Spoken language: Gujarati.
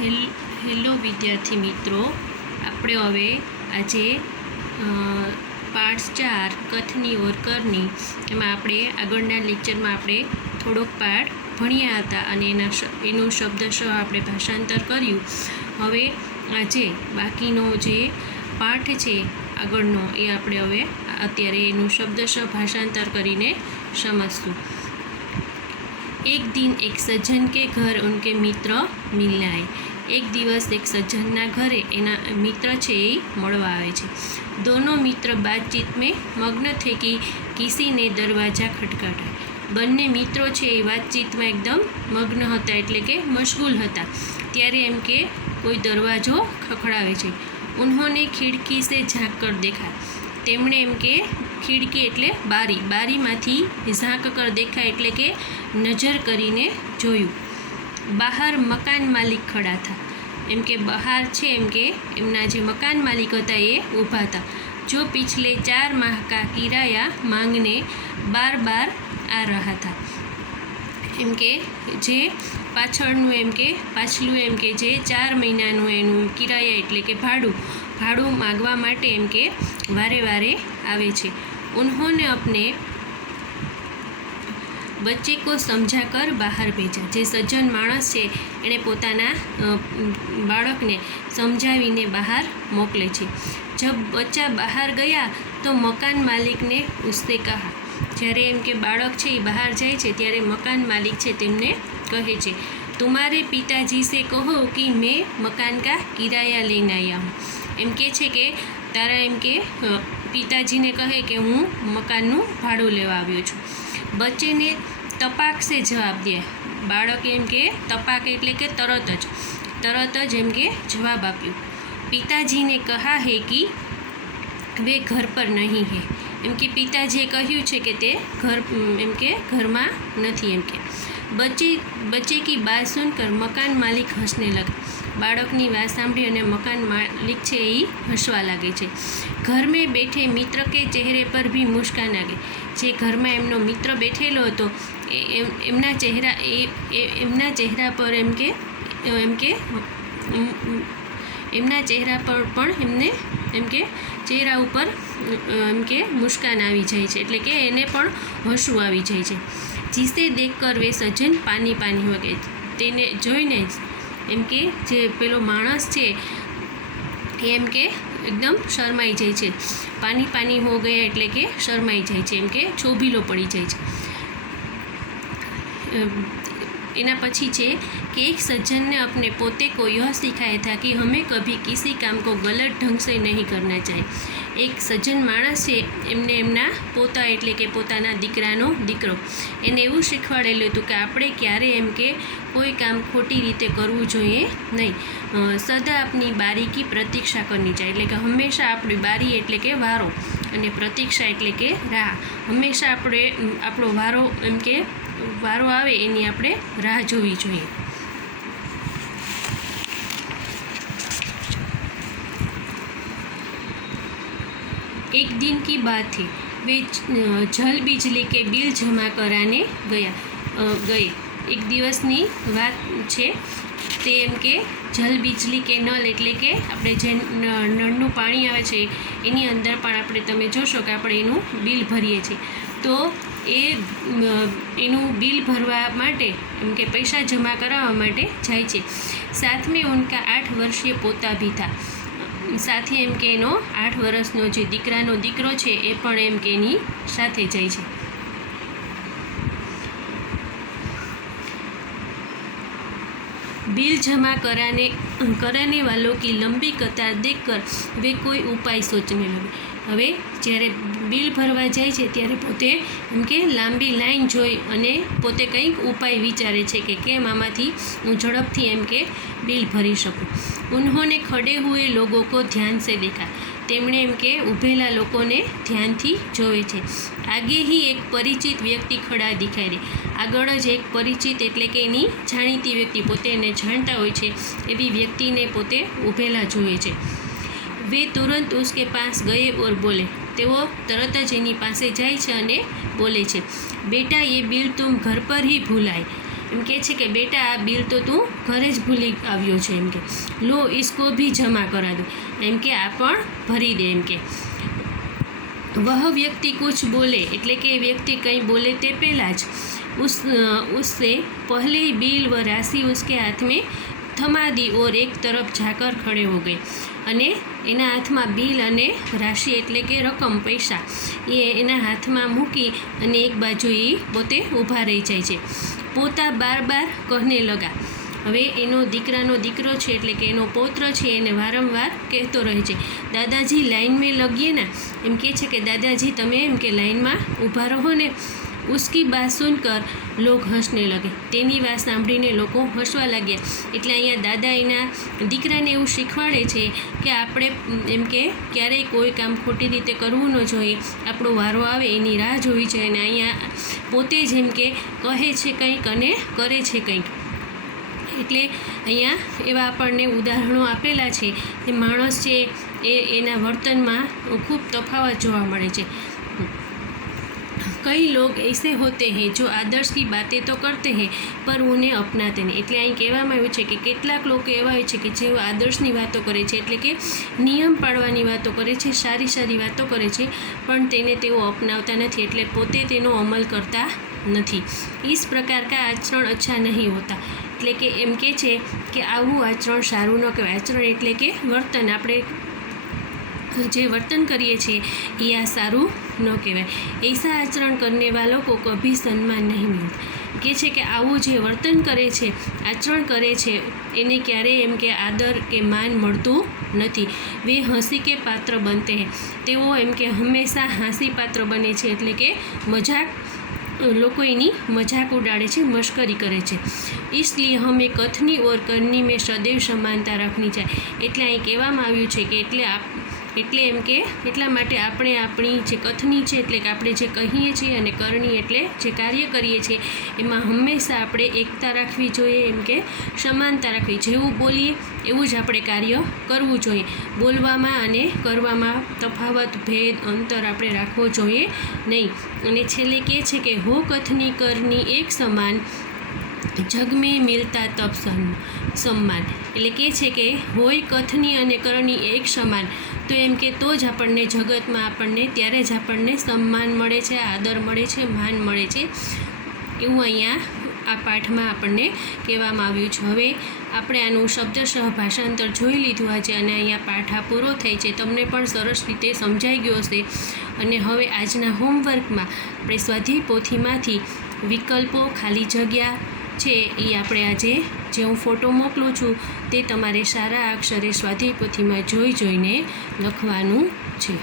હેલો વિદ્યાર્થી મિત્રો, આપણે હવે આજે પાઠ 4 કથની ઓર કરની એમાં આપણે આગળના લેક્ચરમાં આપણે થોડોક પાઠ ભણ્યા હતા અને એનું શબ્દશઃ આપણે ભાષાંતર કર્યું. હવે આજે બાકીનો જે પાઠ છે આગળનો એ આપણે હવે અત્યારે એનું શબ્દશઃ ભાષાંતર કરીને સમજશું. એક દિન એક સજ્જન કે ઘર ઉનકે મિત્ર મિલને આए. એક દિવસ એક સજ્જનના ઘરે એના મિત્ર છે એ મળવા આવે છે. दोनों मित्र बातचीत में मग्न थे कि किसी ने दरवाजा खटखटाया. બંને મિત્રો છે એ વાતચીતમાં એકદમ મગ્ન હતા, એટલે કે મશગુલ હતા. ત્યારે એમ કે કોઈ દરવાજો ખખડાવે છે. ઉન્હોંને ખિડકી સે ઝાંક કર દેખા. તેમણે એમ કે ખિડકી એટલે બારીમાંથી ઝાંક કર દેખા એટલે કે નજર કરીને જોયું. બહાર મકાન માલિક ખડા થા. એમ કે બહાર છે એમ કે એમના જે મકાન માલિક હતા એ ઊભા હતા. જો પિછલે 4 માહ કા કિરાયા માંગને બાર આ રહા થા. એમ કે જે પાછલું એમ કે જે 4 મહિનાનું એનું કિરાયા એટલે કે ભાડું માગવા માટે એમ કે વારે આવે છે. ઉન્હોંને અપને બચ્ચે કો સમજા કર બહાર ભેજા. જે સજ્જન માણસ છે એણે પોતાના બાળકને સમજાવીને બહાર મોકલે છે. જબ બચ્ચા બહાર ગયા તો મકાન માલિકને ઉસને કહા. જ્યારે એમ કે બાળક છે એ બહાર જાય છે ત્યારે મકાન માલિક છે તેમને કહે છે, તુમારે પિતાજી સે કહો કે મેં મકાન કા કિરાયા લઈને આયા હું. એમ કે છે કે તારા એમ કે પિતાજીને કહે કે હું મકાનનું ભાડું લેવા આવ્યો છું. બચ્ચેને તપાક સે જવાબ દિયા. બાળકે એમ કે તપાક એટલે કે તરત જ એમ કે જવાબ આપ્યો. પિતાજીને કહા હે કે વે ઘર પર નહીં હે. એમ કે પિતાજીએ કહ્યું છે કે તે ઘરમાં નથી. એમ કે બચ્ચે કી બાત સુનકર મકાન માલિક હસને લગા. બાળકની વાત સાંભળી અને મકાન માલિક છે એ હસવા લાગે છે. ઘર મેં બેઠે મિત્ર કે ચહેરે પર ભી મુસ્કાન આ ગઈ. જે ઘરમાં એમનો મિત્ર બેઠેલો હતો એમના ચહેરા પર એમના ચહેરા પર પણ એમને એમ કે ચહેરા ઉપર એમ કે મુસ્કાન આવી જાય છે, એટલે કે એને પણ હસવું આવી જાય છે. જીસે દેખકર વે સજ્જન પાની હો ગઈ. તેને જોઈને એમ કે જે પેલો માણસ છે એમ કે એકદમ શરમાઈ જાય છે. પાની હો ગયા એટલે કે શરમાઈ જાય છે, એમ કે છોભીલો પડી જાય છે. એના પછી છે कि एक सज्जन ने अपने पोते को यह सिखाया था कि हमें कभी किसी काम को गलत ढंग से नहीं करना चाहिए. એક સજ્જન માણસ છે એમને એમના પોતા એટલે કે પોતાના દીકરો એને એવું શીખવાડેલું હતું કે આપણે ક્યારે એમ કે કોઈ કામ ખોટી રીતે કરવું જોઈએ નહીં. સદા આપની બારી કી પ્રતીક્ષા કરવી જોઈએ. એટલે કે હંમેશા આપણી બારી એટલે કે વારો અને પ્રતીક્ષા એટલે કે રાહ. હંમેશા આપણે આપણો વારો આવે એની આપણે રાહ જોવી જોઈએ. एक दिन की बात है, वे जल बिजली के बिल जमा कराने गए. एक દિવસની વાત છે. તે એમ કે જલ બિજલી કે નળ એટલે કે આપણે જે નળનું પાણી આવે છે એની અંદર પણ આપણે તમે જોશો કે આપણે એનું બિલ ભરીએ છીએ. તો એનું બિલ ભરવા માટે એમ કે પૈસા જમા કરાવવા માટે જાય છે. સાથ મેં ઉનકા 8 વર્ષીય પોતા ભી થા. સાથે એમ કે એનો 8 વર્ષનો જે દીકરો છે એ પણ એમ કે એની સાથે જાય છે. बिल जमा कराने वालों की लंबी कतार देखकर वे कोई उपाय सोचने लगे. હવે જ્યારે બિલ ભરવા જાય છે ત્યારે પોતે એમ કે લાંબી લાઈન જોઈ અને પોતે કંઈક ઉપાય વિચારે છે કે કેમ આમાંથી હું ઝડપથી એમ કે બિલ ભરી શકું. ઉન્હોંને ખડે હુએ લોગો કો ધ્યાન સે દેખા. તેમણે એમ કે ઊભેલા લોકોને ધ્યાનથી જોવે છે. આગે હી એક પરિચિત વ્યક્તિ ખડા દિખાઈ દે. આગળ જ એક પરિચિત એટલે કે એની જાણીતી વ્યક્તિ, પોતે એને જાણતા હોય છે એવી વ્યક્તિને પોતે ઊભેલા જોવે છે. વે તુરંત ઉસકે પાસ ગયે ઓર બોલે. તેઓ તરત જ એની પાસે જાય છે અને બોલે છે, બેટા એ બિલ તુમ ઘર પર હી ભૂલાય. એમ કહે છે કે બેટા આ બિલ તો તું ઘરે જ ભૂલી આવ્યો છે, એમ કે લો इसको भी જમા કરા દો, એમ કે આ પણ ભરી દે. એમ કે વહ વ્યક્તિ કુછ બોલે એટલે કે વ્યક્તિ કંઈ બોલે તે પહેલાં જ उससे पहले ही बिल व राशि उसके हाथ में थमा दी और एक तरफ जाकर खड़े हो गए. અને એના હાથમાં બિલ અને રાશિ એટલે કે રકમ પૈસા એ એના હાથમાં મૂકી અને એક બાજુ એ પોતે ઊભા રહી જાય છે. પોતા બાર કહને લગા. હવે એનો દીકરો છે એટલે કે એનો પૌત્ર છે એને વારંવાર કહેતો રહે છે, દાદાજી લાઈન મેં લગીએ ને, એમ કહે છે કે દાદાજી તમે એમ કે લાઈનમાં ઊભા રહો ને. ઉસકી બાત સુનકર લોગ હસને લગે. તેની વાત સાંભળીને લોકો હસવા લાગ્યા. એટલે અહીંયા દાદા એના દીકરાને એવું શીખવાડે છે કે આપણે એમ કે ક્યારેય કોઈ કામ ખોટી રીતે કરવું ન જોઈએ, આપણો વારો આવે એની રાહ જોવી જોઈએ. અને અહીંયા પોતે જ એમ કે કહે છે કંઈક અને કરે છે કંઈક. એટલે અહીંયા એવા આપણને ઉદાહરણો આપેલા છે કે માણસ છે એના વર્તનમાં ખૂબ તફાવત જોવા મળે છે. कई लोग ऐसे होते हैं जो आदर्श की बातें तो करते हैं पर उन्हें अपनाते नहीं. એટલે અહીં કહેવામાં આવ્યું છે કે કેટલાક લોકો એવા હોય છે કે જેઓ આદર્શની વાતો કરે છે, એટલે કે નિયમ પાળવાની વાતો કરે છે, સારી વાતો કરે છે, પણ તેને તેઓ અપનાવતા નથી, એટલે પોતે તેનો અમલ કરતા નથી. इस प्रकार का आचरण अच्छा नहीं होता. એટલે કે એમ કહે છે કે આવું આચરણ સારું ન કહેવાય. આચરણ એટલે કે વર્તન, આપણે જે વર્તન કરીએ છીએ એ આ સારું ન કહેવાય. ऐसा आचरण करने वालों को कभी सम्मान नहीं मिलता. કહે છે કે આવું જે વર્તન કરે છે, આચરણ કરે છે, એને ક્યારેય એમ કે આદર કે માન મળતું નથી. વે હંસી કે પાત્ર બનતે હૈ. તેઓ એમ કે હંમેશા હાંસી પાત્ર બને છે, એટલે કે મજાક, લોકો એની મજાક ઉડાડે છે, મશ્કરી કરે છે. इसलिए हमें कथनी और करनी में सदैव समानता रखनी चाहिए. એટલે અહીં કહેવામાં આવ્યું છે કે એટલે એમ કે એટલા માટે આપણે આપણી જે કથની છે એટલે કે આપણે જે કહીએ છીએ અને કરણી એટલે જે કાર્ય કરીએ છીએ એમાં હંમેશા આપણે એકતા રાખવી જોઈએ, એમ કે સમાનતા રાખવી. જેવું બોલીએ એવું જ આપણે કાર્ય કરવું જોઈએ. બોલવામાં અને કરવામાં તફાવત, ભેદ, અંતર આપણે રાખવો જોઈએ નહીં. અને છેલ્લે કહે છે કે હો કથની કરની એક સમાન જગ મેં મિલતા તબ સન્માન. એટલે કહે છે કે હોય કથની અને કરણી એક સમાન, તો એમ કે તો જ આપણને જગતમાં આપણને ત્યારે જ આપણને સન્માન મળે છે, આદર મળે છે, માન મળે છે. એવું અહીંયા આ પાઠમાં આપણને કહેવામાં આવ્યું છે. હવે આપણે આનું શબ્દશઃ ભાષાંતર જોઈ લીધું આજે, અને અહીંયા પાઠ આ પૂરો થાય છે. તમને પણ સરસ રીતે સમજાઈ ગયો હશે. અને હવે આજના હોમવર્કમાં આપણે સ્વાધ્યાય પોથીમાંથી વિકલ્પો, ખાલી જગ્યા છે એ આપણે આજે જે હું ફોટો મોકલું છું તે તમારે સારા અક્ષરે સ્વાધ્યાય પોથીમાં જોઈને લખવાનું છે.